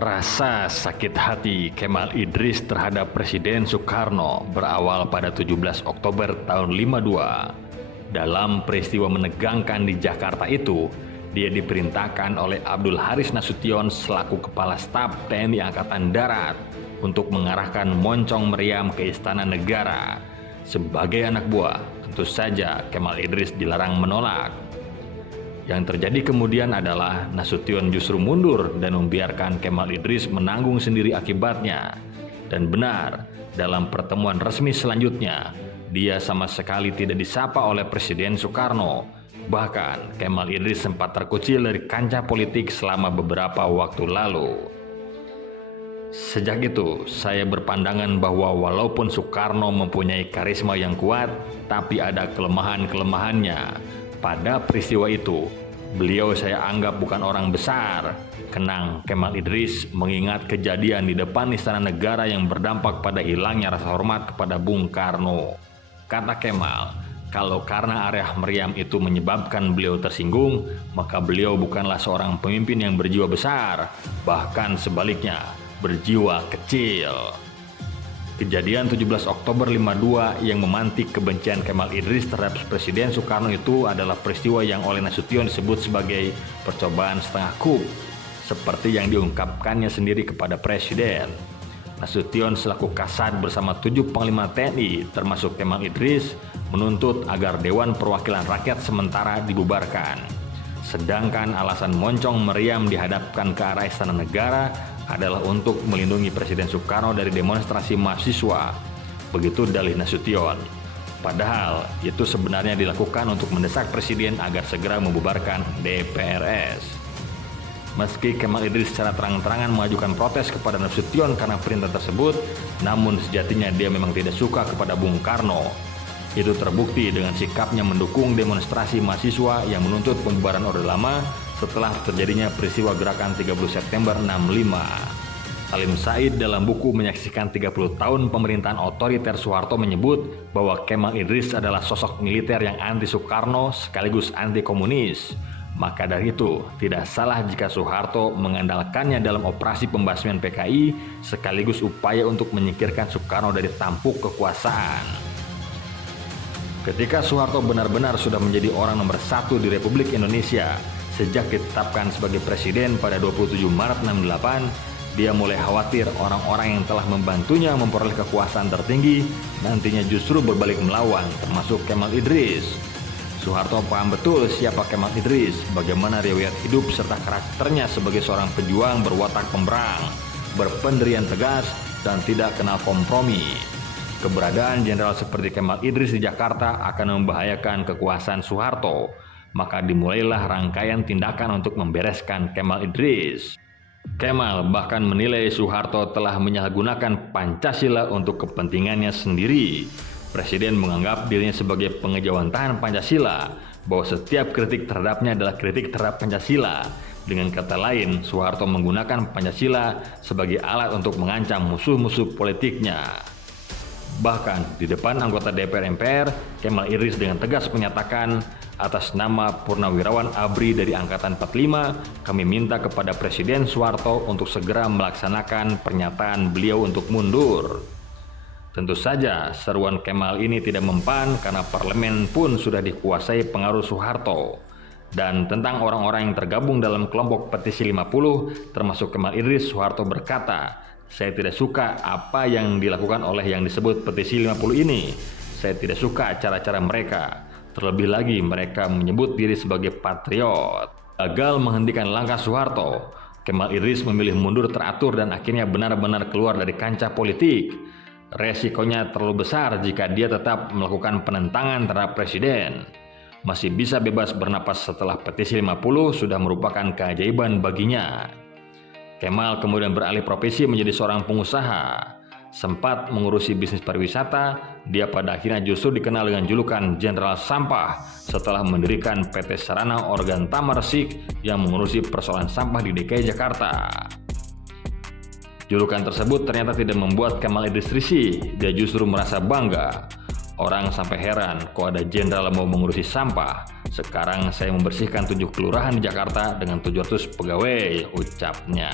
Rasa sakit hati Kemal Idris terhadap Presiden Soekarno berawal pada 17 Oktober tahun 52. Dalam peristiwa menegangkan di Jakarta itu, dia diperintahkan oleh Abdul Haris Nasution selaku Kepala Staf TNI Angkatan Darat untuk mengarahkan moncong meriam ke Istana Negara. Sebagai anak buah, tentu saja Kemal Idris dilarang menolak. Yang terjadi kemudian adalah Nasution justru mundur dan membiarkan Kemal Idris menanggung sendiri akibatnya. Dan benar, dalam pertemuan resmi selanjutnya, dia sama sekali tidak disapa oleh Presiden Soekarno. Bahkan Kemal Idris sempat terkucil dari kancah politik selama beberapa waktu lalu. Sejak itu, saya berpandangan bahwa walaupun Soekarno mempunyai karisma yang kuat, tapi ada kelemahan-kelemahannya. Pada peristiwa itu, beliau saya anggap bukan orang besar. Kenang Kemal Idris mengingat kejadian di depan Istana Negara yang berdampak pada hilangnya rasa hormat kepada Bung Karno. Kata Kemal, kalau karena area meriam itu menyebabkan beliau tersinggung, maka beliau bukanlah seorang pemimpin yang berjiwa besar, bahkan sebaliknya, berjiwa kecil. Kejadian 17 Oktober 52 yang memantik kebencian Kemal Idris terhadap Presiden Soekarno itu adalah peristiwa yang oleh Nasution disebut sebagai percobaan setengah coup, seperti yang diungkapkannya sendiri kepada Presiden. Nasution selaku Kasat bersama 7 Panglima TNI termasuk Kemal Idris menuntut agar Dewan Perwakilan Rakyat sementara dibubarkan. Sedangkan alasan moncong meriam dihadapkan ke arah Istana Negara adalah untuk melindungi Presiden Soekarno dari demonstrasi mahasiswa. Begitu dalih Nasution. Padahal itu sebenarnya dilakukan untuk mendesak Presiden agar segera membubarkan DPRS. Meski Kemal Idris secara terang-terangan mengajukan protes kepada Nasution karena perintah tersebut, namun sejatinya dia memang tidak suka kepada Bung Karno. Itu terbukti dengan sikapnya mendukung demonstrasi mahasiswa yang menuntut pembubaran Orde Lama setelah terjadinya peristiwa gerakan 30 September 65. Salim Said dalam buku Menyaksikan 30 Tahun Pemerintahan Otoriter Soeharto menyebut bahwa Kemal Idris adalah sosok militer yang anti-Soekarno sekaligus anti-komunis. Maka dari itu, tidak salah jika Soeharto mengandalkannya dalam operasi pembasmian PKI sekaligus upaya untuk menyingkirkan Soekarno dari tampuk kekuasaan. Ketika Soeharto benar-benar sudah menjadi orang nomor 1 di Republik Indonesia, sejak ditetapkan sebagai presiden pada 27 Maret 68, dia mulai khawatir orang-orang yang telah membantunya memperoleh kekuasaan tertinggi nantinya justru berbalik melawan, termasuk Kemal Idris. Soeharto paham betul siapa Kemal Idris, bagaimana riwayat hidup serta karakternya sebagai seorang pejuang berwatak pemberang, berpendirian tegas, dan tidak kenal kompromi. Keberadaan jenderal seperti Kemal Idris di Jakarta akan membahayakan kekuasaan Soeharto. Maka dimulailah rangkaian tindakan untuk membereskan Kemal Idris. Kemal bahkan menilai Soeharto telah menyalahgunakan Pancasila untuk kepentingannya sendiri. Presiden menganggap dirinya sebagai pengejawantahan Pancasila, bahwa setiap kritik terhadapnya adalah kritik terhadap Pancasila. Dengan kata lain, Soeharto menggunakan Pancasila sebagai alat untuk mengancam musuh-musuh politiknya. Bahkan di depan anggota DPR MPR, Kemal Idris dengan tegas menyatakan, atas nama Purnawirawan ABRI dari Angkatan 45, kami minta kepada Presiden Soeharto untuk segera melaksanakan pernyataan beliau untuk mundur. Tentu saja seruan Kemal ini tidak mempan karena parlemen pun sudah dikuasai pengaruh Soeharto. Dan tentang orang-orang yang tergabung dalam kelompok petisi 50, termasuk Kemal Idris, Soeharto berkata, saya tidak suka apa yang dilakukan oleh yang disebut petisi 50 ini. Saya tidak suka cara-cara mereka. Terlebih lagi mereka menyebut diri sebagai patriot. Gagal menghentikan langkah Soeharto, Kemal Idris memilih mundur teratur dan akhirnya benar-benar keluar dari kancah politik. Resikonya terlalu besar jika dia tetap melakukan penentangan terhadap presiden. Masih bisa bebas bernapas setelah petisi 50 sudah merupakan keajaiban baginya. Kemal kemudian beralih profesi menjadi seorang pengusaha. Sempat mengurusi bisnis pariwisata, dia pada akhirnya justru dikenal dengan julukan Jenderal Sampah setelah mendirikan PT Sarana Organ Tama Resik yang mengurusi persoalan sampah di DKI Jakarta. Julukan tersebut ternyata tidak membuat Kemal Idris risih, dia justru merasa bangga. Orang sampai heran, kok ada jenderal mau mengurusi sampah? Sekarang saya membersihkan 7 kelurahan di Jakarta dengan 700 pegawai, ucapnya.